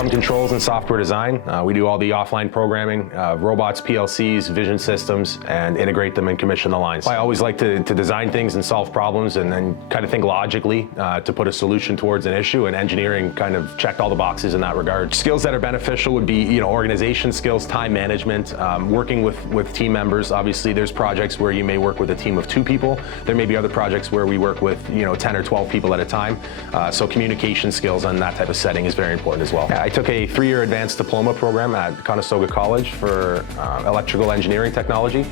from controls and software design. We do all the offline programming, robots, PLCs, vision systems, and integrate them and commission the lines. I always like to design things and solve problems and then kind of think logically to put a solution towards an issue, and engineering kind of checked all the boxes in that regard. Skills that are beneficial would be, organization skills, time management, working with team members. Obviously, there's projects where you may work with a team of 2 people. There may be other projects where we work with 10 or 12 people at a time. So communication skills on that type of setting is very important as well. I took a 3-year advanced diploma program at Conestoga College for electrical engineering technology.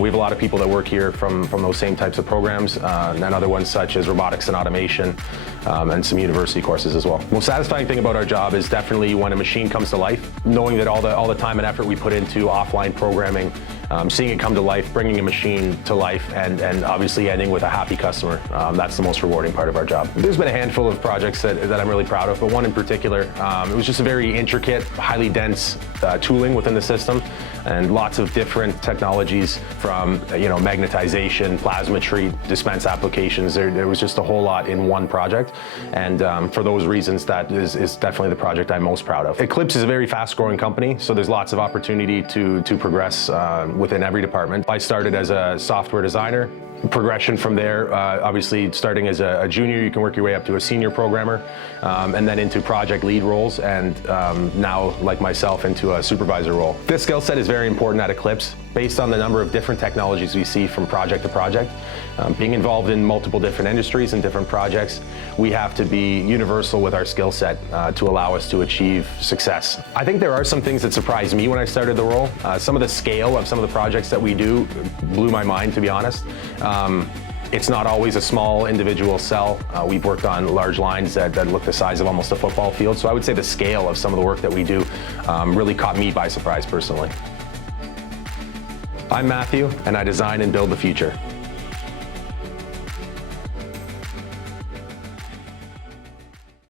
We have a lot of people that work here from those same types of programs, and other ones such as robotics and automation, and some university courses as well. The most satisfying thing about our job is definitely when a machine comes to life, knowing that all the time and effort we put into offline programming, seeing it come to life, bringing a machine to life, and obviously ending with a happy customer. That's the most rewarding part of our job. There's been a handful of projects that I'm really proud of, but one in particular, it was just a very intricate, highly dense tooling within the system, and lots of different technologies from magnetization, plasma treat, dispense applications. There was just a whole lot in one project, and for those reasons, that is definitely the project I'm most proud of. Eclipse is a very fast-growing company, so there's lots of opportunity to progress within every department. I started as a software designer. Progression from there, obviously starting as a junior, you can work your way up to a senior programmer, and then into project lead roles, and now, like myself, into a supervisor role. This skill set is very important at Eclipse, based on the number of different technologies we see from project to project. Being involved in multiple different industries and different projects, we have to be universal with our skill set to allow us to achieve success. I think there are some things that surprised me when I started the role. Some of the scale of some of the projects that we do blew my mind, to be honest. It's not always a small individual cell. We've worked on large lines that look the size of almost a football field. So I would say the scale of some of the work that we do really caught me by surprise personally. I'm Matthew, and I design and build the future.